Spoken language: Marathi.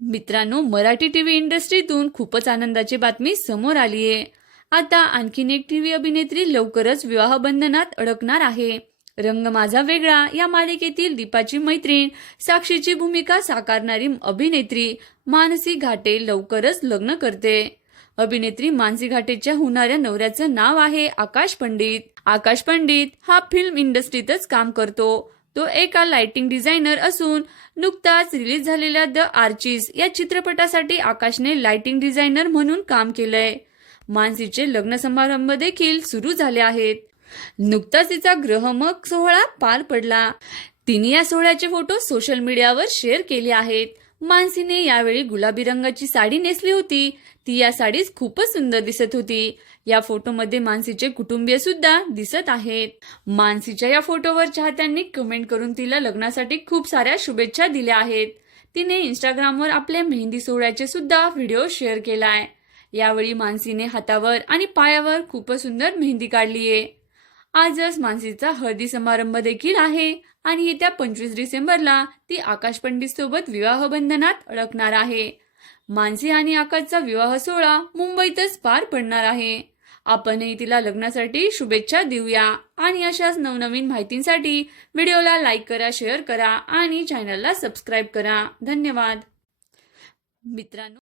मित्रांनो मराठी टीव्ही इंडस्ट्रीतून खूपच आनंदाची बातमी समोर आली आहे आता आणखीन एक टीव्ही अभिनेत्री लवकरच विवाह बंधनात अडकणार आहे. रंग माझा वेगळा या मालिकेतील दीपाची मैत्रीण साक्षीची भूमिका साकारणारी अभिनेत्री मानसी घाटे लवकरच लग्न करते. अभिनेत्री मानसी घाटेच्या होणाऱ्या नवऱ्याचं नाव आहे आकाश पंडित. आकाश पंडित हा फिल्म इंडस्ट्रीतच काम करतो. तो एका लाइटिंग डिझायनर असून नुकताच रिलीज झालेल्या द आर्चिस या चित्रपटासाठी आकाशने लाइटिंग डिझायनर म्हणून काम केलंय. मानसीचे लग्न समारंभ देखील सुरू झाले आहेत. नुकताच तिचा ग्रहमक सोहळा पार पडला. तिने या सोहळ्याचे फोटो सोशल मीडियावर शेअर केले आहेत. मानसीने यावेळी गुलाबी रंगाची साडी नेसली होती. ती या साडीच खूपच सुंदर दिसत होती. या फोटोमध्ये मानसीचे कुटुंबीय सुद्धा दिसत आहेत. मानसीच्या या फोटोवर चाहत्यांनी कमेंट करून तिला लग्नासाठी खूप साऱ्या शुभेच्छा दिल्या आहेत. तिने इंस्टाग्रामवर आपल्या मेहंदी सोहळ्याचे सुद्धा व्हिडिओ शेअर केलाय. यावेळी मानसीने हातावर आणि पायावर खूपच सुंदर मेहंदी काढली आहे आजच मानसीचा हळदी समारंभ देखील आहे आणि येत्या पंचवीस डिसेंबरला ती आकाश पंडित सोबत विवाह बंधनात अडकणार आहे. मानसी आणि आकाशचा विवाह सोहळा मुंबईतच पार पडणार आहे. आपणही तिला लग्नासाठी शुभेच्छा देऊया आणि अशाच नवनवीन माहितींसाठी व्हिडिओला लाईक करा शेअर करा आणि चॅनलला सबस्क्राईब करा. धन्यवाद. मित्रांनो